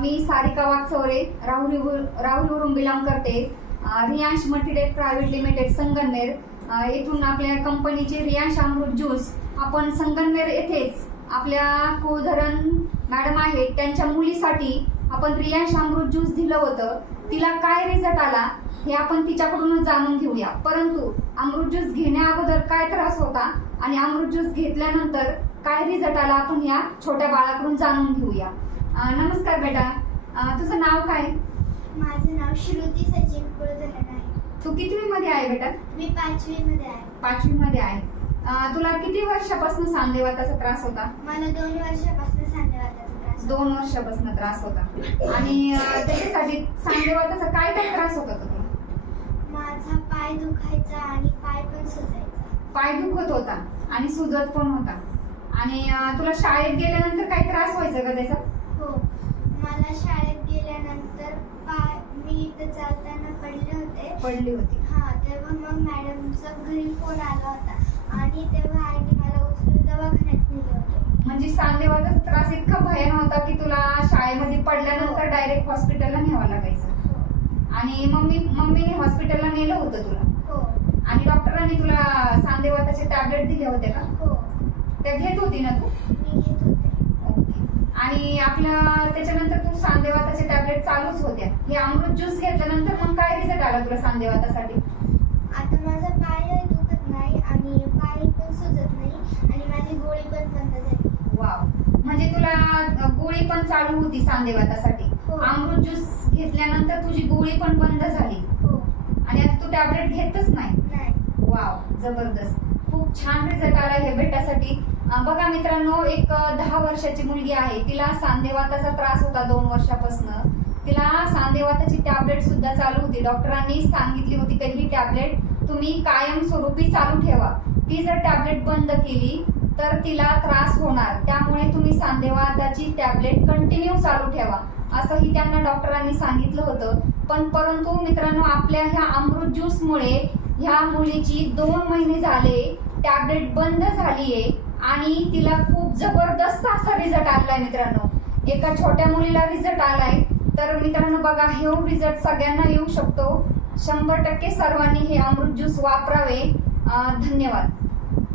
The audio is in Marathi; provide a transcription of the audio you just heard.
मी सारिका वागचौरे राहुरीवरून बिलॉंग करते. रियांश मल्टीडेट प्रायव्हेट लिमिटेड संगमनेर येथून आपल्या कंपनीचे रियांश अमृत ज्यूस आपण संगमनेर येथेच आपल्या कुळधरण मॅडम आहेत त्यांच्या मुलीसाठी आपण रियांश अमृत ज्यूस दिलं होतं. तिला काय रिझल्ट आला हे आपण तिच्याकडूनच जाणून घेऊया. परंतु अमृत ज्यूस घेण्या अगोदर काय त्रास होता आणि अमृत ज्यूस घेतल्यानंतर काय रिझल्ट आला आपण या छोट्या बाळाकडून जाणून घेऊया. नमस्कार बेटा, तुझं नाव काय? माझं नाव श्रुती सचिन कुळधरण आहे. तू कितवी मध्ये आहे बेटा? मी 5वी मध्ये आहे. 5वी मध्ये आहे. तुला किती वर्षापासून सांधेवाताचा त्रास होता? मला 2 वर्षापासून सांधेवाताचा त्रास. 2 वर्षापासून त्रास होता. आणि त्याच्यासाठी सांधेवाताचा काय काय त्रास होता तुला? माझा पाय दुखायचा आणि पाय पण सुजायचा. पाय दुखत होता आणि सुजत पण होता. आणि तुला शाळेत गेल्यानंतर काही त्रास व्हायचा का त्याचा? हो, मला शाळेत गेल्यानंतर मी इथं चालताना पडली होती. हा, तेव्हा मग मॅडमचा घरी फोन आला होता आणि तेव्हा आईने मला उचलून दवाखान्यात नेले होते. म्हणजे सांधेवाताचा त्रास इतका भयानक होता की तुला शाळेमध्ये पडल्यानंतर डायरेक्ट हॉस्पिटलला न्यावं लागायचं. आणि मम्मीने हॉस्पिटलला नेलं होतं तुला? हो. आणि डॉक्टरांनी तुला सांधेवाताचे टॅबलेट दिले होते का? हो. त्या घेत होती ना तू? मी घेत होते. आणि आपल्या त्याच्यानंतर तू सांधेवाताचे टॅबलेट चालूच होत्या. हे अमृत ज्यूस घेतल्यानंतर मग काय रिझल्ट आला तुला सांधेवातासाठी? आता माझा पाय दुखत नाही आणि पाय पण सुजत नाही आणि माझी गोळी पण बंद झाली. वाव, म्हणजे तुला गोळी पण चालू होती सांधेवातासाठी. हो. अमृत ज्यूस घेतल्यानंतर तुझी गोळी पण बंद झाली. हो. आणि आता तू टॅबलेट घेतच नाही. वाव, जबरदस्त, खूप छान रिझल्ट आला हे बेटासाठी. बघा मित्रांनो, एक 10 वर्षाची मुलगी आहे, तिला सांधेवाताचा त्रास होता 2 वर्षापासून. तिला सांधेवाताची टॅबलेट सुद्धा चालू होती. डॉक्टरांनी सांगितली होती की ही टॅबलेट तुम्ही कायमस्वरूपी चालू ठेवा. ती जर टॅबलेट बंद केली तर तिला त्रास होणार, त्यामुळे तुम्ही सांधेवाताची टॅबलेट कंटिन्यू चालू ठेवा असंही त्यांना डॉक्टरांनी सांगितलं होतं. परंतु मित्रांनो, आपल्या ह्या अमृत ज्यूस मुळे ह्या मुलीची 2 महिने झाले टॅबलेट बंद झालीये आणि तिला खूप जबरदस्त असा रिझल्ट आलाय. मित्रांनो, एका छोट्या मुलीला रिझल्ट आलाय, तर मित्रांनो बघा, हे रिझल्ट सगळ्यांना येऊ शकतो. 100% सर्वांनी हे अमृत ज्यूस वापरावे. धन्यवाद.